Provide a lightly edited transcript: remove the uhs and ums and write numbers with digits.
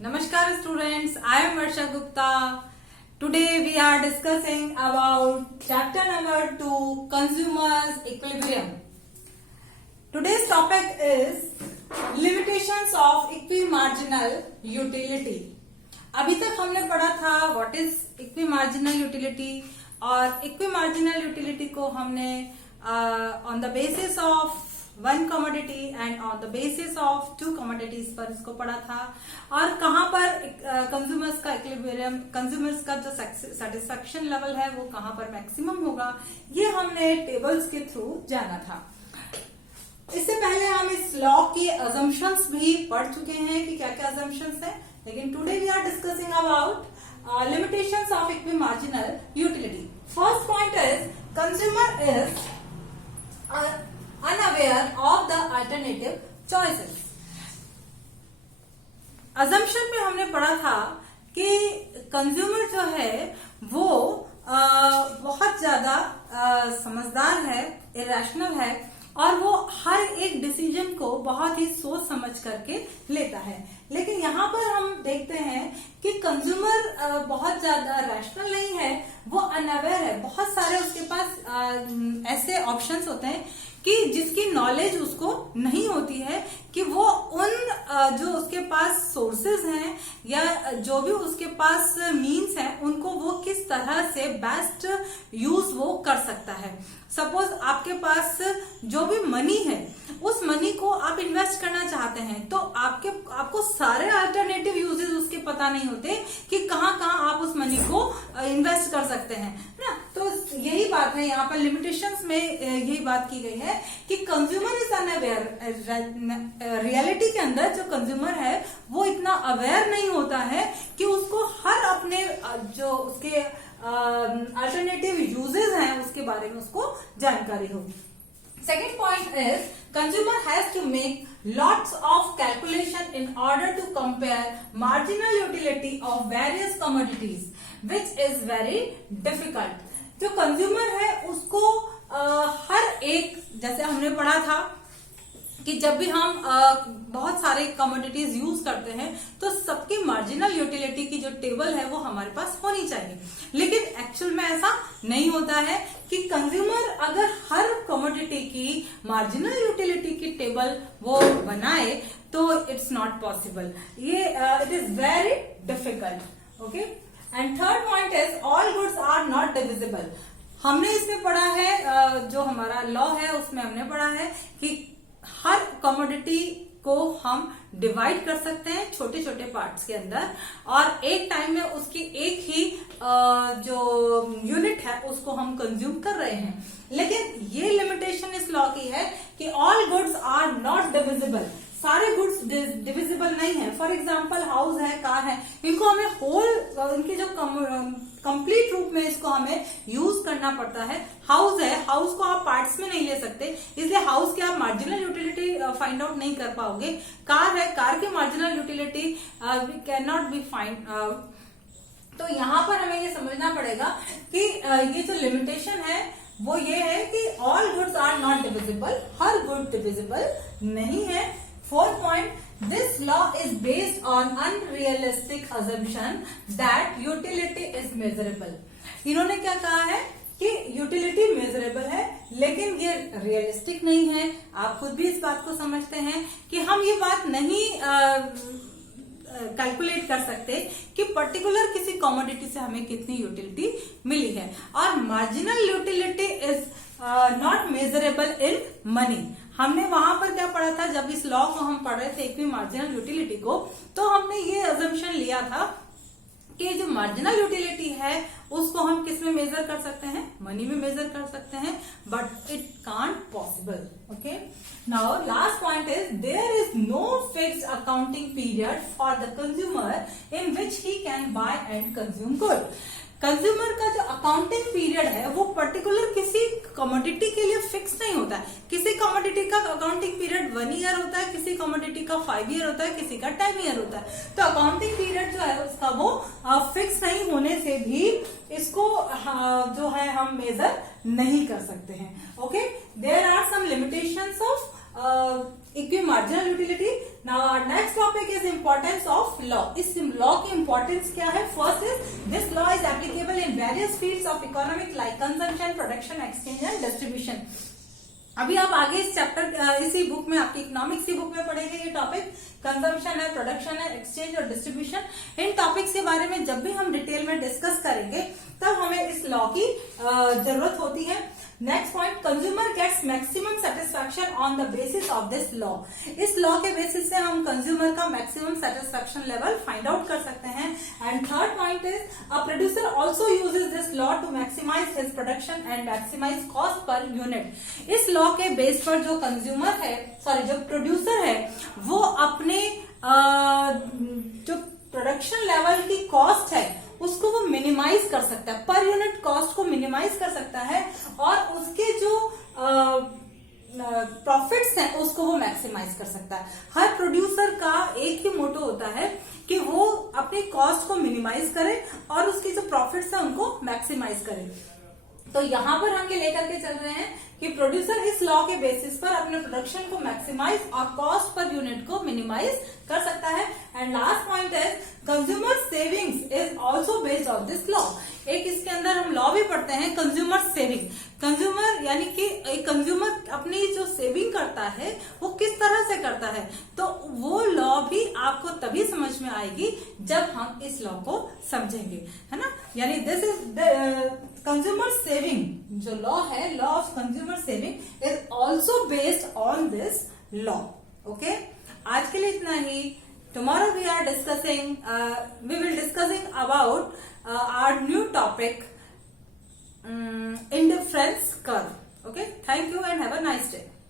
Namaskar students, I am Varsha Gupta. Today we are discussing about chapter number 2, Consumers Equilibrium. Today's topic is limitations of equimarginal utility. अभी तक हमने पढ़ा था what is equimarginal utility और equimarginal utility को हमने on the basis of one commodity and on the basis of to commodities पर इसको पढ़ा था और कहां पर कंज्यूमर्स का इक्विलिब्रियम, कंज्यूमर्स का जो सेटिस्फेक्शन लेवल है वो कहां पर मैक्सिमम होगा, ये हमने टेबल्स के थ्रू जाना था। इससे पहले हम इस लॉ की अजम्पशंस भी पढ़ चुके हैं कि क्या क्या अजम्पशंस हैं, लेकिन today we are discussing about limitations of equimarginal utility. First point is consumer is unaware of the alternative choices. assumption में हमने पढ़ा था कि कंज्यूमर जो है वो बहुत ज्यादा समझदार है, इरेशनल है और वो हर एक डिसीजन को बहुत ही सोच समझ करके लेता है। लेकिन यहाँ पर हम देखते हैं कि कंज्यूमर बहुत ज्यादा रैशनल नहीं है, वो अनअवेयर है। बहुत सारे उसके पास ऐसे ऑप्शंस होते हैं कि जिसकी नॉलेज उसको नहीं होती है कि वो उन जो उसके पास सोर्सेज हैं या जो भी उसके पास मीन्स हैं उनको वो किस तरह से बेस्ट यूज वो कर सकता है। सपोज आपके पास जो भी मनी है उस मनी को आप इन्वेस्ट करना चाहते हैं तो आपको सारे अल्टरनेटिव यूजेस उसके पता नहीं होते कि कहाँ कहाँ आप उस मनी को इन्वेस्ट कर सकते हैं ना। तो यही बात है, यहाँ पर लिमिटेशंस में यही बात की गई है कि कंज्यूमर इज अनअवेयर। रियलिटी के अंदर जो कंज्यूमर है वो इतना अवेयर नहीं होता है कि उसको हर अपने जो उसके अल्टरनेटिव यूजेस हैं उसके बारे में उसको जानकारी हो। Second point is consumer has to make lots of calculation in order to compare marginal utility of various commodities, which is very difficult. जो कंज्यूमर है उसको हर एक, जैसे हमने पढ़ा था कि जब भी हम बहुत सारे कमोडिटीज यूज करते हैं तो सबकी मार्जिनल यूटिलिटी की जो टेबल है वो हमारे पास होनी चाहिए, लेकिन एक्चुअल में ऐसा नहीं होता है कि कंज्यूमर अगर हर कमोडिटी की मार्जिनल यूटिलिटी की टेबल वो बनाए तो इट्स नॉट पॉसिबल। ये it is very difficult. Okay, and third point is all goods are not divisible. हमने इसमें पढ़ा है, जो हमारा लॉ है उसमें हमने पढ़ा है कि हर कमोडिटी को हम डिवाइड कर सकते हैं छोटे छोटे पार्ट्स के अंदर और एक टाइम में उसकी एक ही जो यूनिट है उसको हम कंज्यूम कर रहे हैं। लेकिन ये लिमिटेशन इस लॉ की है कि all goods are not divisible. सारे गुड्स डिविजिबल नहीं है। फॉर एग्जाम्पल हाउस है, कार है, इनको हमें होल इनके जो कंप्लीट रूप में इसको हमें यूज करना पड़ता है। हाउस है, हाउस को आप पार्ट्स में नहीं ले सकते, इसलिए हाउस की आप मार्जिनल यूटिलिटी फाइंड आउट नहीं कर पाओगे। कार है, कार की marginal utility we can not be find out. तो यहाँ पर हमें ये समझना पड़ेगा कि ये जो लिमिटेशन है वो ये है कि all goods are not divisible, हर गुड डिविजिबल नहीं है। Fourth point, this law is based on unrealistic assumption that utility is measurable. इन्होंने क्या कहा है कि यूटिलिटी मेजरेबल है, लेकिन ये रियलिस्टिक नहीं है। आप खुद भी इस बात को समझते हैं कि हम ये बात नहीं कैलकुलेट कर सकते कि पर्टिकुलर किसी कमोडिटी से हमें कितनी यूटिलिटी मिली है। और marginal utility is not measurable in money. हमने वहां पर क्या पढ़ा था, जब इस लॉ को हम पढ़ रहे थे इक्वी मार्जिनल यूटिलिटी को, तो हमने ये अजम्पशन लिया था कि जो मार्जिनल यूटिलिटी है उसको हम किस में मेजर कर सकते हैं, मनी में मेजर कर सकते हैं, but it can't possible. Okay, now last point is there is no fixed accounting period for the consumer in which he can buy and consume good. Consumer का जो अकाउंटिंग पीरियड है वो particular किसी commodity के लिए fix नहीं होता है। किसी कमोडिटी का अकाउंटिंग पीरियड 1 ईयर होता है, किसी कमोडिटी का 5 ईयर होता है, किसी का 10 ईयर होता है। तो अकाउंटिंग पीरियड जो है उसका वो फिक्स नहीं होने से भी इसको जो है हम मेजर नहीं कर सकते हैं। Okay, there are some limitations of equi marginal utility. Now next topic is importance of law. इस लॉ की इंपॉर्टेंस क्या है? First is this law is applicable in various fields of economic like consumption, production, exchange and distribution. अभी आप आगे इस chapter इसी book में, आपकी इकोनॉमिक्स की बुक में पढ़ेंगे ये टॉपिक। कंजम्पशन है, प्रोडक्शन है, एक्सचेंज और डिस्ट्रीब्यूशन। इन टॉपिक्स के बारे में जब भी हम डिटेल में डिस्कस करेंगे तब हमें इस लॉ की जरूरत होती है। Next point, consumer gets maximum satisfaction on the basis of this law. इस लॉ के बेसिस से हम कंज्यूमर का maximum satisfaction level find out कर सकते हैं। And third point is a producer also uses this law to maximise his production and maximise cost per unit. इस law के बेस पर जो कंज्यूमर है, जो प्रोड्यूसर है, वो अपने जो प्रोडक्शन लेवल की कॉस्ट है उसको वो मिनिमाइज कर सकता है, पर यूनिट कॉस्ट को मिनिमाइज कर सकता है, और उसके जो प्रॉफिट्स हैं उसको वो मैक्सिमाइज कर सकता है। हर प्रोड्यूसर का एक ही मोटो होता है कि वो अपनी कॉस्ट को मिनिमाइज करे और उसकी जो प्रॉफिट्स है उनको मैक्सिमाइज करे। तो यहां पर हम ये लेकर के चल रहे हैं कि प्रोड्यूसर इस लॉ के बेसिस पर अपने प्रोडक्शन को मैक्सिमाइज और कॉस्ट पर यूनिट को मिनिमाइज कर सकता है। एंड लास्ट पॉइंट है consumer savings is also based on this law. एक इसके अंदर हम लॉ भी पढ़ते हैं, कंज्यूमर सेविंग। कंज्यूमर यानी कि एक कंज्यूमर अपनी जो सेविंग करता है वो किस तरह से करता है, तो वो लॉ भी आपको तभी समझ में आएगी जब हम इस लॉ को समझेंगे, है ना। यानी दिस इज कंज्यूमर सेविंग, जो लॉ है, law of consumer saving is also based on this law. Okay, आज के लिए इतना ही। Tomorrow we are discussing, we will discussing about our new topic, indifference curve. Okay, thank you and have a nice day.